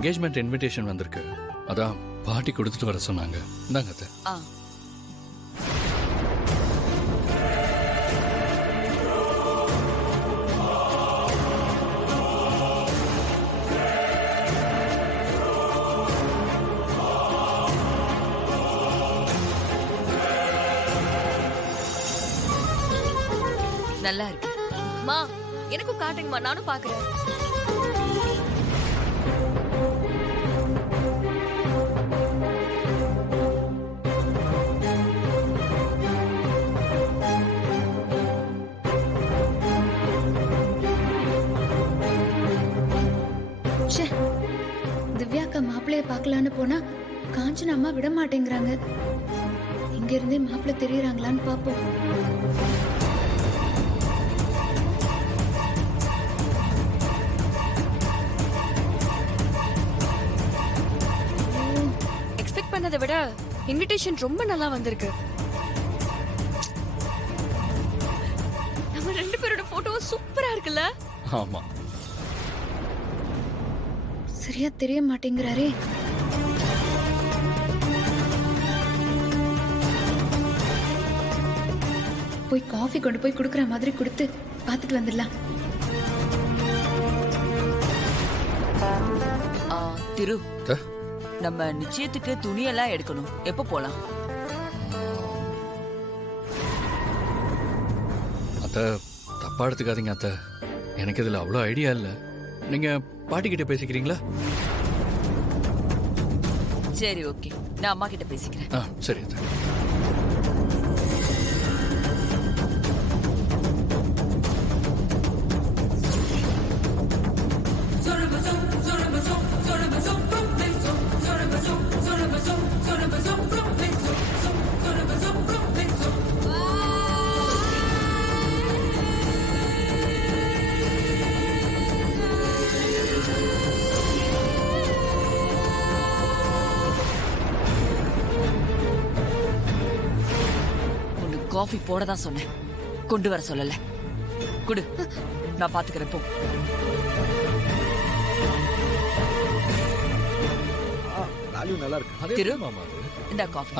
Engagement invitation வந்திருக்கு. அதான் பாட்டி கொடுத்துட்டு வர சொன்னாங்க. இந்தாங்க அத்தை. நல்லா இருக்கு. மா எனக்கும் காட்டுங்கம்மா, நானும் பாக்குறேன். திவ்யாக்கா மாப்பிள்ளைய பார்க்கலான்னு போனா காஞ்சனா அம்மா விட மாட்டேங்கிறாங்க. இங்க இருந்தே மாப்பிள்ளை தெரியறாங்களான்னு பாப்போம். எக்ஸ்பெக்ட் பண்ணதை விட இன்விடேஷன் ரொம்ப நல்லா வந்திருக்கு. நம்ம ரெண்டு பேரோட போட்டோவும் சூப்பரா இருக்குல்ல? ஆமா. சரியா தெரிய மாட்டேங்கிறாரே. போய் காஃபி கொண்டு போய் குடுக்கற மாதிரி கொடுத்து பாத்துட்டு வந்துடலாம். திரு, நம்ம நிச்சயத்துக்கு துணியெல்லாம் எடுக்கணும். எப்ப போலாம்? அத்தை தப்பா எடுத்துக்காதீங்க அத்தை. எனக்கு இதுல அவ்வளோ ஐடியா இல்லை. நீங்க பாட்டிக்கிட்ட பேசிக்கிறீங்களா? சரி, ஓகே. நான் அம்மா கிட்ட பேசிக்கிறேன். சரி அத்தை. காஃபி போட தான் சொன்னேன், கொண்டு வர சொல்லல. குடு, நான் பாத்துக்கிறேன். போ. நல்லா இருக்கு. திரு, இந்த காஃபி.